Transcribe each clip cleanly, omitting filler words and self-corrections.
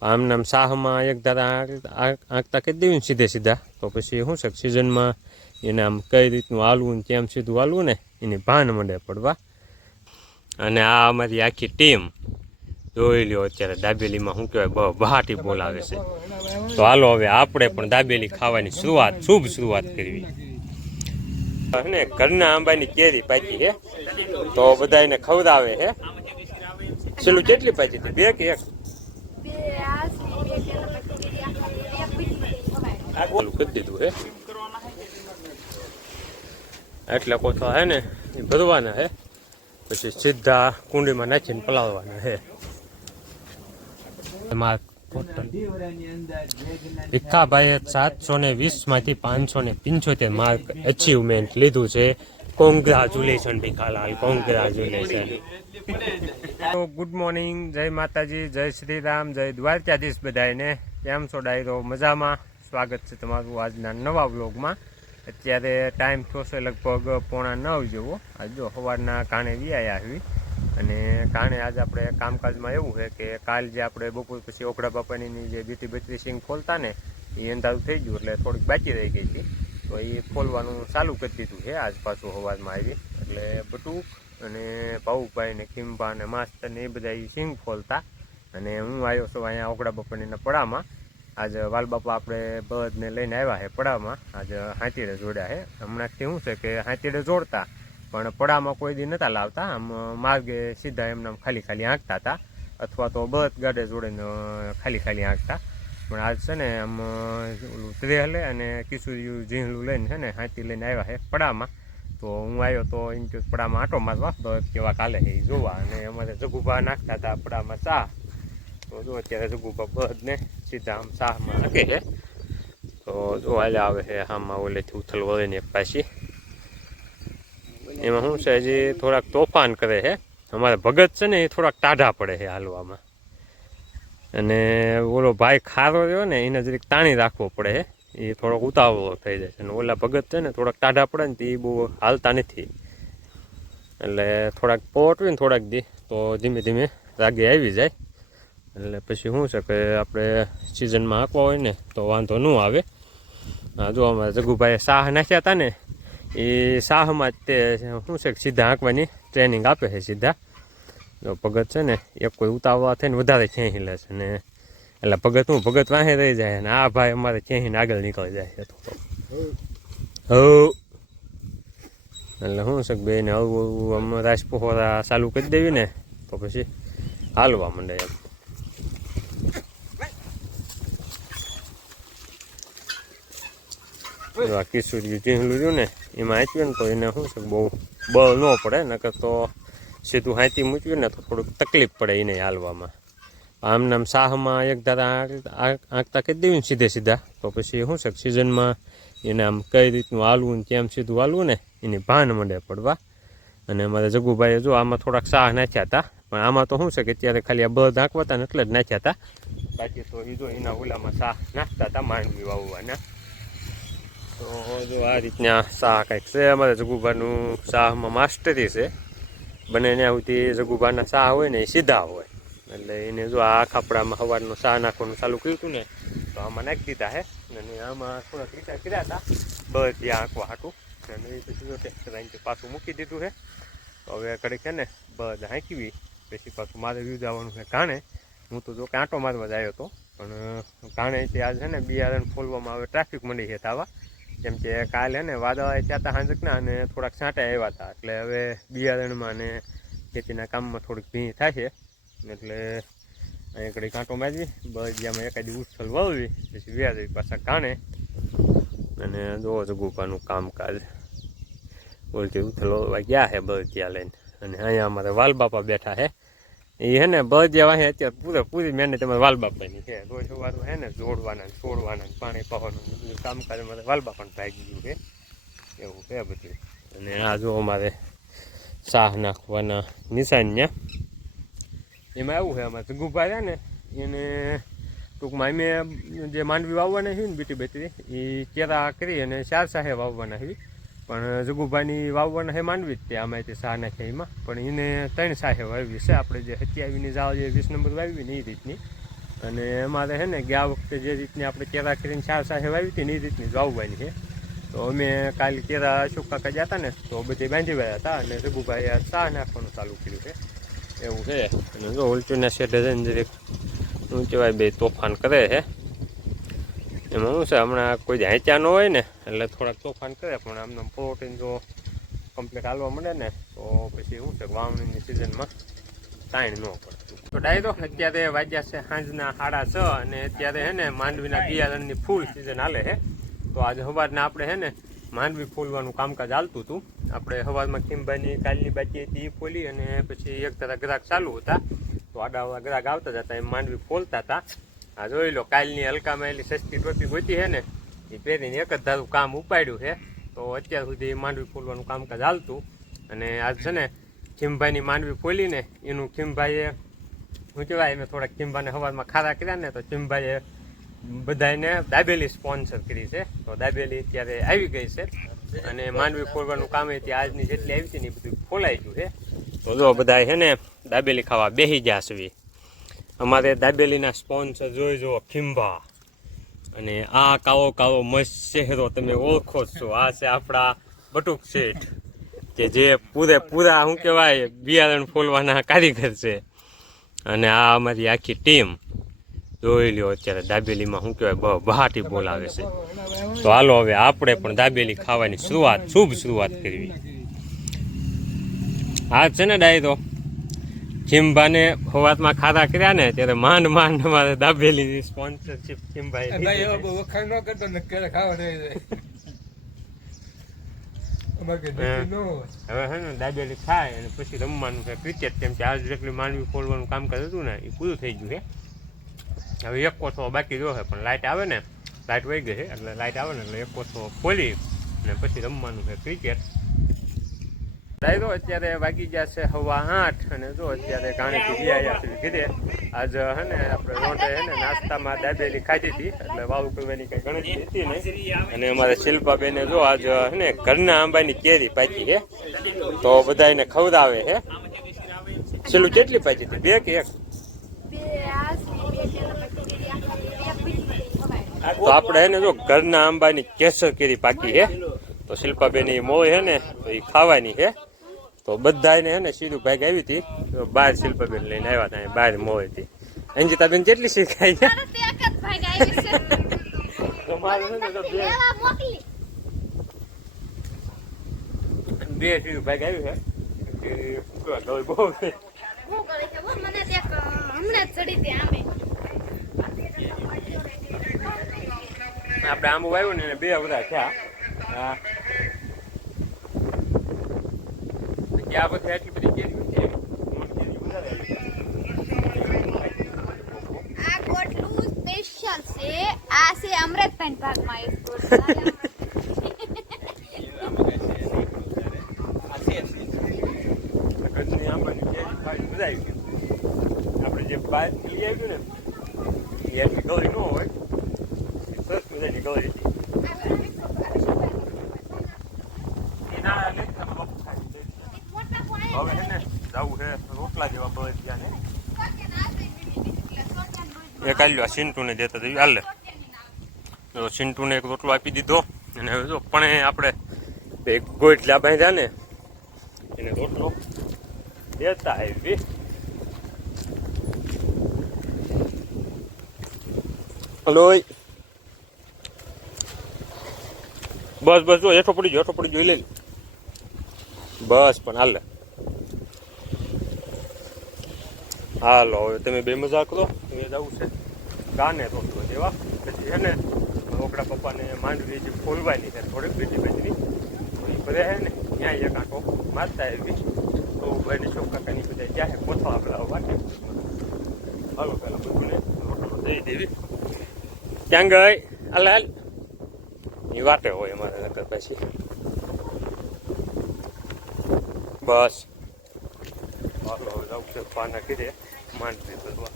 આમ નામ સાહમાં એક ધારા આંકતા કરી દેવી ને સીધે સીધા તો પછી શું છે સિઝનમાં એને આમ કઈ રીતનું હાલવું ને કેમ સીધું હાલવું ને એની ભાન મંડે પડવા. અને આ અમારી આખી ટીમ જોઈ લ્યો અત્યારે દાબેલીમાં શું કહેવાય બહાટી બોલાવે છે. તો હાલો હવે આપણે પણ દાબેલી ખાવાની શુભ શરૂઆત કરવી. ને ઘરના આંબાની કેરી પાકી હે તો બધા એને ખવડાવે હે. છેલ્લું કેટલી પાકી હતી? 2 કે 1? આગળ કરી દીધું હે એટલે કોથા હે ને એ ભરવાના હે પછી સીધા કુંડીમાં નાખીને પલાળવાના હે. ભીખાભાઈએ 720 માંથી 575 માર્ક અચીવમેન્ટ લીધું છે. Congratulation Bhikhalal, congratulation. Good morning, જય માતાજી, જય શ્રી રામ, જય દ્વારકાધીશ બધાને. કેમ છો ડાયરો? મજામાં? સ્વાગત છે તમારું આજના નવા વ્લોગમાં. અત્યારે ટાઈમ થયો છે લગભગ 8:45 જેવો. આજ જો સવારના કાણે વ્યાયા આવી અને કારણે આજે આપણે કામકાજમાં એવું છે કે કાલ જે આપણે બપોર પછી ઓગડા બાપાની જે બીટી બત્રી સિંગ ખોલતા ને એ અંધારું થઈ ગયું એટલે થોડીક બાકી રહી ગઈ હતી તો એ ખોલવાનું ચાલુ કરી દીધું છે આજ પાછું સવારમાં આવી. એટલે બટુક અને ભાઉભાઈ ને ખીંભા ને માસ્તર ને એ બધા એ સિંગ ખોલતા અને હું આવ્યો છું અહીંયા ઓગડા બાપાનીના પડામાં. આજે વાલબાપા આપણે બળદને લઈને આવ્યા છે પડામાં. આજે હાથીડે જોડ્યા છે. હમણાંથી શું છે કે હાથીડે જોડતા પણ પડામાં કોઈ દી નહોતા લાવતા. આમ માર્ગે સીધા એમને ખાલી ખાલી આંકતા હતા અથવા તો બળદ ગાડે જોડીને ખાલી ખાલી આંકતા. પણ આજ છે ને આમ ઓલું ત્રેહલે અને કિશોરીયું ઝીણલું લઈને છે ને હાથી લઈને આવ્યા છે પડામાં. તો હું આવ્યો તો એમ કે પડામાં આંટો મારવા બળદ કેવા કાલે છે એ જોવા. અને અમારે જગુભા નાખતા હતા પડામાં ચા. તો જો અત્યારે જગુભા બળદને સીધા આમ ચામાં નાખે છે. તો જો હાલે આવે છે આમાં ઓલેથી ઉથલ વળીને એક પાછી. એમાં શું છે હજી થોડાક તોફાન કરે છે. અમારે ભગત છે ને એ થોડાક ટાઢા પડે છે હાલવામાં. અને ઓલો ભાઈ ખારો રહ્યો ને એને જરીક તાણી રાખવો પડે છે. એ થોડોક ઉતાવળો થઈ જાય છે. અને ઓલા ભગત છે ને થોડાક ટાઢા પડે ને એ બહુ હાલતા નથી. એટલે થોડાક પોટવી ને થોડાક દી તો ધીમે ધીમે રાગે આવી જાય. એટલે પછી શું છે કે આપણે સિઝનમાં હાંકવા હોય ને તો વાંધો ન આવે. હા જો અમારે જગુભાઈએ શાહ નાખ્યા હતા ને એ શાહમાં તે શું છે કે સીધા હાંકવાની ટ્રેનિંગ આપે છે સીધા. જો ભગત છે ને એક કોઈ ઉતાવળા થઈને વધારે ખેંચી લે છે ને એટલે ભગત વાંહે રહી જાય અને આ ભાઈ અમારે ખેંચીને આગળ નીકળી જાય છે. એટલે શું છે કે બેને હળવું આમ રાજપોહરા ચાલુ કરી દેવી ને તો પછી હાલવા માંડે એમ. કિશોરી ઝીણલું રહ્યું ને એમાં હાંચ્યું ને તો એને શું છે બહુ બળ ન પડે. નકર તો સીધું હાંચી મૂક્યું ને તો થોડુંક તકલીફ પડે એને હાલવામાં. આમ નામ સાહમાં એક ધારા આંકતા કરી દેવી ને સીધે સીધા તો પછી શું છે સિઝનમાં એને આમ કઈ રીતનું હાલવું ને કેમ સીધું હાલવું ને એની ભાન મંડે પડવા. અને અમારે જગુભાઈએ જો આમાં થોડાક શાહ નાખ્યા હતા પણ આમાં તો શું છે કે અત્યારે ખાલી આ બળદ આંકવાતા ને એટલે જ નાખ્યા હતા. બાકી તો એ જો એના ઓલામાં શાહ નાખતા હતા માંડવી વાવવાના. તો જો આ રીતના શાહ કંઈક છે. અમારે જગુભાનું શાહમાં માસ્ટરી છે. બને ત્યાં સુધી જગુભાના શાહ હોય ને એ સીધા હોય. એટલે એને જો આ ખાપડામાં સવારનું શાહ નાખવાનું ચાલુ કર્યું હતું ને તો આમાં નાખી દીધા હે. અને આમાં થોડાક વિચાર કર્યા હતા બસ ત્યાં આંકવા હાટું. અને એ પછી જો ટ્રેક્ટર અહીંથી પાછું મૂકી દીધું છે. તો હવે કડીક છે ને બધ હાંકવી પછી પાછું મારે વ્યૂ જવાનું છે કાણે. હું તો જો કે આંટો મારવા જ આવ્યો હતો પણ કાણેથી આજ છે ને બિયારણ ફોલવામાં આવે ટ્રાફિક મળી છે થવા. કેમ કે કાલે ને વાદળા થયા હતા હાંજકના અને થોડાક છાંટા આવ્યા હતા. એટલે હવે બિયારણમાં ને ખેતીના કામમાં થોડીક ભીં થાય છે. એટલે અહીં કડી કાંટો મારવી બળદિયામાં એકાદી ઉછલ વળવી પછી વ્યાજવી પાછા કાણે. અને જોવો જગુભાનું કામકાજ બોલતી ઉથલ વળવા ગયા છે બળદિયા લઈને. અને અહીંયા અમારે વાલબાપા બેઠા છે. એ હે ને બળદિયા વાહે અત્યારે પૂરી મહેનત અમારે વાલબાપાની છે. રોજ સવારનું હે ને જોડવાના છોડવાના પાણી પાવાનું કામકાજ અમારે વાલબાપાને ભાગી ગયું છે એવું છે બધું. અને આ જો અમારે શાહ નાખવાના નિશાન ત્યાં એમાં એવું છે અમારે જગુભા છે ને એને ટૂંકમાં અમે જે માંડવી વાવવાના છે ને બીટી બેટરી એ કેરા કરી અને 4 શાહે વાવવાના છે. પણ જગુભાઈની વાવવાના છે માંડવી જ તે આમાંથી શાહ નાખે એમાં. પણ એને 3 શાહે વાવી છે. આપણે જે 27ની જાવ જે 20 નંબર વાવી ને એ રીતની. અને અમારે છે ને ગયા વખતે જે રીતની આપણે કેરા કરીને ચાર સાથે વાવી હતી ને એ રીતની વાવવાની છે. તો અમે કાલે કેરા અશોક કાકા જતા ને તો બધી બાંધી વાયા હતા અને રઘુભાઈએ ચા નાખવાનું ચાલુ કર્યું છે એવું છે. અને જો ઉલચુના શેઢે જઈને જરીક શું કહેવાય બે તોફાન કરે છે. એમાં શું છે હમણાં કોઈ હાંચ્યા ન હોય ને એટલે થોડાક તોફાન કરે, પણ આમને પ્રોટીન જો કમ્પ્લીટ હાલવા મળે ને તો પછી શું છે વાવણીની સિઝનમાં તાણ ન પડે. તો ડાયરો અત્યારે વાગ્યા છે સાંજના 6:30 અને અત્યારે છે ને માંડવીના બિયારણની ફૂલ સિઝન હાલે છે. તો આજે સવારના આપણે છે ને માંડવી ફોલવાનું કામકાજ હાલતું હતું. આપણે સવારમાં ખીમભાઈની કાલની બાકી હતી એ ફોલી અને પછી એક તરફ ગ્રાહક ચાલુ હતા તો આડા ગ્રાહક આવતા જતા એમ માંડવી ફોલતા હતા. આ જોઈ લો કાલની હલકામાં એલી સસ્તી ટોપી ગોતી છે ને એ પહેરીને એક જ ધારું કામ ઉપાડ્યું છે. તો અત્યાર સુધી માંડવી ફોલવાનું કામકાજ હાલતું અને આજ છે ને ખીમભાઈની માંડવી ફોલીને એનું ખીમભાઈએ શું કહેવાય મેં થોડાક ખીમભાઈને સવારમાં ખારા કર્યા ને તો ખીમભાઈએ બધાને દાબેલી સ્પોન્સર કરી છે. તો દાબેલી અત્યારે આવી ગઈ છે અને માંડવી ફોલવાનું કામ ત્યાં આજની જેટલી આવી હતી ને એ બધું ફોલાઈ ગયું છે. તો જો બધા છે ને દાબેલી ખાવા બેસી ગયા છે. અમારે દાબેલીના સ્પોન્સર જોઈ જો ખીમભા અને આ કાવો કાવો મસ્ત ચહેરો તમે ઓળખો છો. આ છે આપણા બટુક શેઠ કે જે પૂરેપૂરા શું કહેવાય બિયારણ ફોલવાના કારીગર છે. અને આ અમારી આખી ટીમ જોઈ લ્યો અત્યારે દાબેલીમાં શું કહેવાય બહાટી બોલાવે છે. તો હાલો હવે આપણે પણ દાબેલી ખાવાની શુભ શરૂઆત કરવી. આ છે ને ડાયરો ખીમભાને સવારમાં ખાધા કર્યા ને ત્યારે માંડ અમારે દાબેલી સ્પોન્સરશિપ ખીમભાઈ હવે હે ને દાબેલી ખાય અને પછી રમવાનું છે ક્રિકેટ. કેમ કે આજ જેટલી માંડવી ફોલવાનું કામકાજ હતું ને એ પૂરું થઈ ગયું છે. હવે એક કોઠો બાકી રહ્યો છે પણ લાઇટ આવે ને લાઇટ વહી ગઈ છે એટલે લાઇટ આવે ને એટલે એક કોઠો ખોલી અને પછી રમવાનું છે ક્રિકેટ. ડાયરો અત્યારે વાગી ગયા છે 8:15 અને જો અત્યારે ગાણીથી ગયા છે ઘીરે. આજ હે ને આપણે રોંઢે હે ને નાસ્તામાં દાબેલી ખાધી હતી એટલે વાવ કરવાની કઈ ગણતરી હતી ને. અને અમારે શિલ્પાબેને જો આજ હે ને ઘરના આંબાની કેરી પાકી છે તો બધાને ખવડાવે છે. છેલ્લું કેટલી પાકી હતી? 2 કે 1? તો આપણે હે ને જો ઘરના આંબાની કેસર કેરી પાકી છે તો શિલ્પાબેન મોય હે ને તો એ ખાવાની છે. તો બધાને હે ને સીધું ભાગ આવી હતી બહાર શિલ્પાબેન લઈને આવ્યા હતા બહાર મોય હતી. અંજિતાબેન કેટલી શીખાઈ છે? બે સીધું ભાગ આવ્યું છે. આપણે આંબુ વાવ્યું ને 2 બધા થયા. આ બધી આટલી બધી કેરી છે. આ ગોટલું સ્પેશિયલ છે. આ છે અમૃતપેન ભાગમાં એક આપણે જે બહાર લઈ આવ્યું ને એ એટલી ગળી ન હોય સરસ મજાની ગળી હતી. હવે છે ને જવું છે રોટલા જેવા બળે ત્યાં ને એક આલ્યો સિન્ટુને દેતા જઈએ હાલે. સિન્ટુને એક રોટલો આપી દીધો અને હવે જો પણ આપણે એક ગોટલા બાંધ્યા ને એને રોટલો દેતા આવી. હલો બસ જો હેઠો પડી જોઈ લે બસ. પણ હાલે હાલો હવે તમે બે મજા કરો. એ જવું છે ગાને રોટલો દેવા. પછી છે ને ઓકડા પપ્પાને માંડવી જે ફોલવાની છે થોડીક બીજી તો એ બધા છે ને ત્યાં એક આંટો મારતા આવી. તો ભાઈને છોકરાની બધા ક્યાં કોથળા આપણા વાટે હાલો પેલા બધું રોટલો દઈ દેવી. ક્યાં ગઈ? હાલ એ વાટે હોય અમારે નકર પછી બસ. હાલો જવું છે પાના કીધે માંડવી કરવા.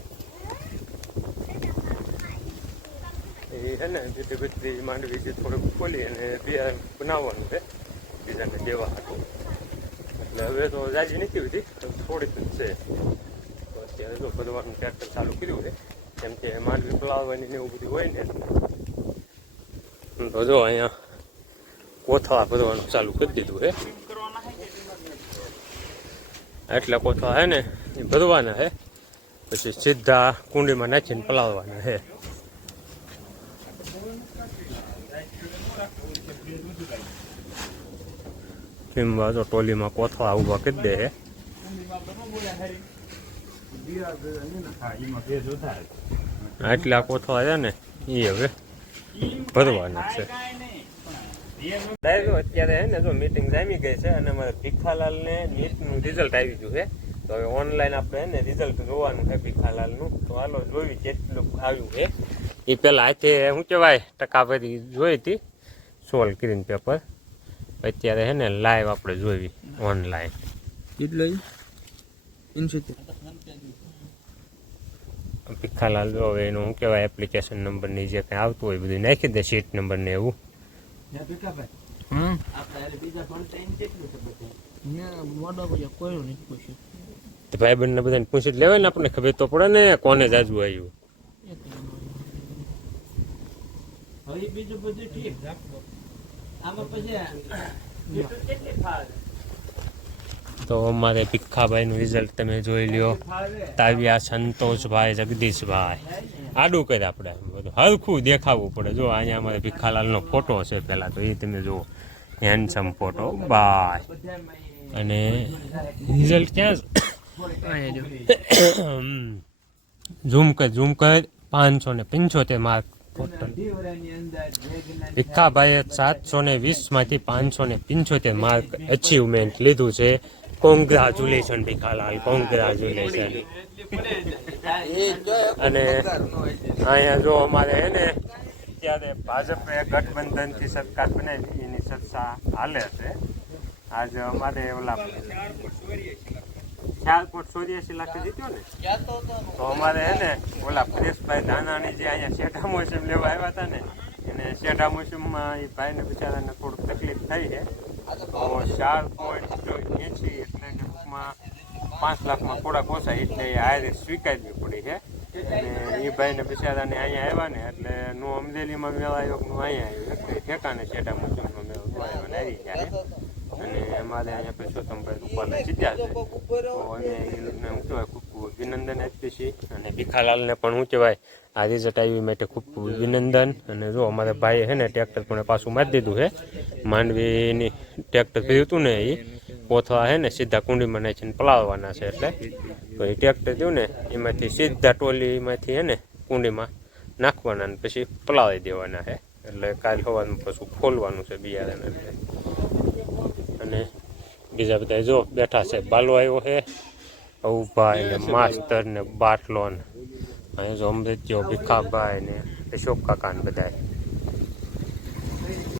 એ છે ને જેથી બધી માંડવી જે થોડુંક ખોલી અને બિયારણ બનાવવાનું છે બીજાને દેવા હતું. એટલે હવે તો જાજી નથી બધી થોડીક જ છે. તો અત્યારે જો ભરવાનું ટ્રેક્ટર ચાલુ કર્યું છે કેમ કે માંડવી પલાળવાની ને એવું બધું હોય ને તો જો અહીંયા કોથળા ભરવાનું ચાલુ કરી દીધું હે. એટલા કોથળા હે ને એ ભરવાના હે, પછી સીધા કુંડીમાં નાખીને પલાળવાના હે. કિંવા જો ટોલીમાં કોથળા ઊભા કરી દે હે. આટલા કોથળા છે ને એ હવે ભરવાના છે. અત્યારે હે ને જો મીટિંગ જામી ગઈ છે અને અમારે ભીખાલાલ ને નીટનું રિઝલ્ટ આવી ગયું છે. તો હવે ઓનલાઈન આપણે હે ને રિઝલ્ટ જોવાનું છે ભીખાલાલનું. તો હાલો જોઈ કેટલું આવ્યું છે. એ પેલા હાથે શું કહેવાય ટકાવારી જોઈ હતી સોલ્વ કરીને પેપર. અત્યારે હે ને લાઈવ આપણે જોઈ ઓનલાઈન. ભીખાલાલ જો હવે એનું શું કહેવાય એપ્લિકેશન નંબર ની જે કંઈ આવતું હોય બધું નાખી દે, સીટ નંબર ને એવું. ભાઈ બંને બધાને પૂછી લેવાય ને, આપણને ખબર તો પડે ને કોને જાજુ આવ્યું. તો અમારે ભીખાભાઈનું રિઝલ્ટ તમે જોઈ લ્યો. તાવ્યા સંતોષભાઈ જગદીશભાઈ આડું કરે આપણે બધું હરખું દેખાવું પડે. જો અહીંયા અમારે ભીખાલાલનો ફોટો છે પહેલાં તો એ તમે જુઓ, હેન્ડસમ ફોટો બાય. અને રિઝલ્ટ ક્યાં ઝૂમ કર 575 માર્ક ટોટલ. ભીખાભાઈએ 720 માંથી 575 માર્ક અચીવમેન્ટ લીધું છે. Congratulation Bhikhalal, congratulation. અને અહીંયા જો અમારે હે ને ત્યારે ભાજપે ગઠબંધનથી સરકાર બનાવી એની ચર્ચા હાલે છે. આજે અમારે ઓલા 484 લાખ જીત્યો ને, તો અમારે હે ને ઓલા પરેશભાઈ ધાનાણી જે અહીંયા શેઠા મોસમ લેવા આવ્યા હતા ને, એને શેઠા મોસમમાં એ ભાઈને બિચારાને થોડુંક તકલીફ થઈ છે. તો 4.80 એટલે કે ટૂંકમાં 5 લાખમાં થોડાક ઓછા એટલે એ હારે સ્વીકારવી પડી છે. અને એ ભાઈને બિચારાને અહીંયા આવ્યા ને એટલે નું અમરેલીમાં મેળા આવ્યો, અહીંયા આવ્યું ઠેકાને શેઠા મોસમમાં મેળો આવ્યા આવી ગયા. અને અમારે અહીંયા પરસોત્તમભાઈ રૂપાલા જીત્યા છે. તો અમે એને શું કહેવાય ખૂબ અભિનંદન આપીએ છીએ. અને ભીખાલાલને પણ શું કહેવાય આ રિઝલ્ટ આવી માટે ખૂબ અભિનંદન. અને જો અમારે ભાઈએ છે ને ટ્રેક્ટર પણ પાછું મારી દીધું છે. માંડવીની ટ્રેક્ટર કર્યું હતું ને એ કોથળા છે ને સીધા કુંડીમાં નાખીને પલાળવાના છે. એટલે તો એ ટ્રેક્ટર થયું ને એમાંથી સીધા ટોલીમાંથી છે ને કુંડીમાં નાખવાના ને પછી પલાળી દેવાના છે. એટલે કાલ સવારમાં પાછું ખોલવાનું છે બિયારણ. એટલે અને બીજા બધા જો બેઠા છે. બાલો આવ્યો છે, અવુભાઈ ને માસ્તર ને બાટલો ને અહીંયા જો અમૃત્યો ભીખાભાઈ ને અશોક કાકા ને બધા.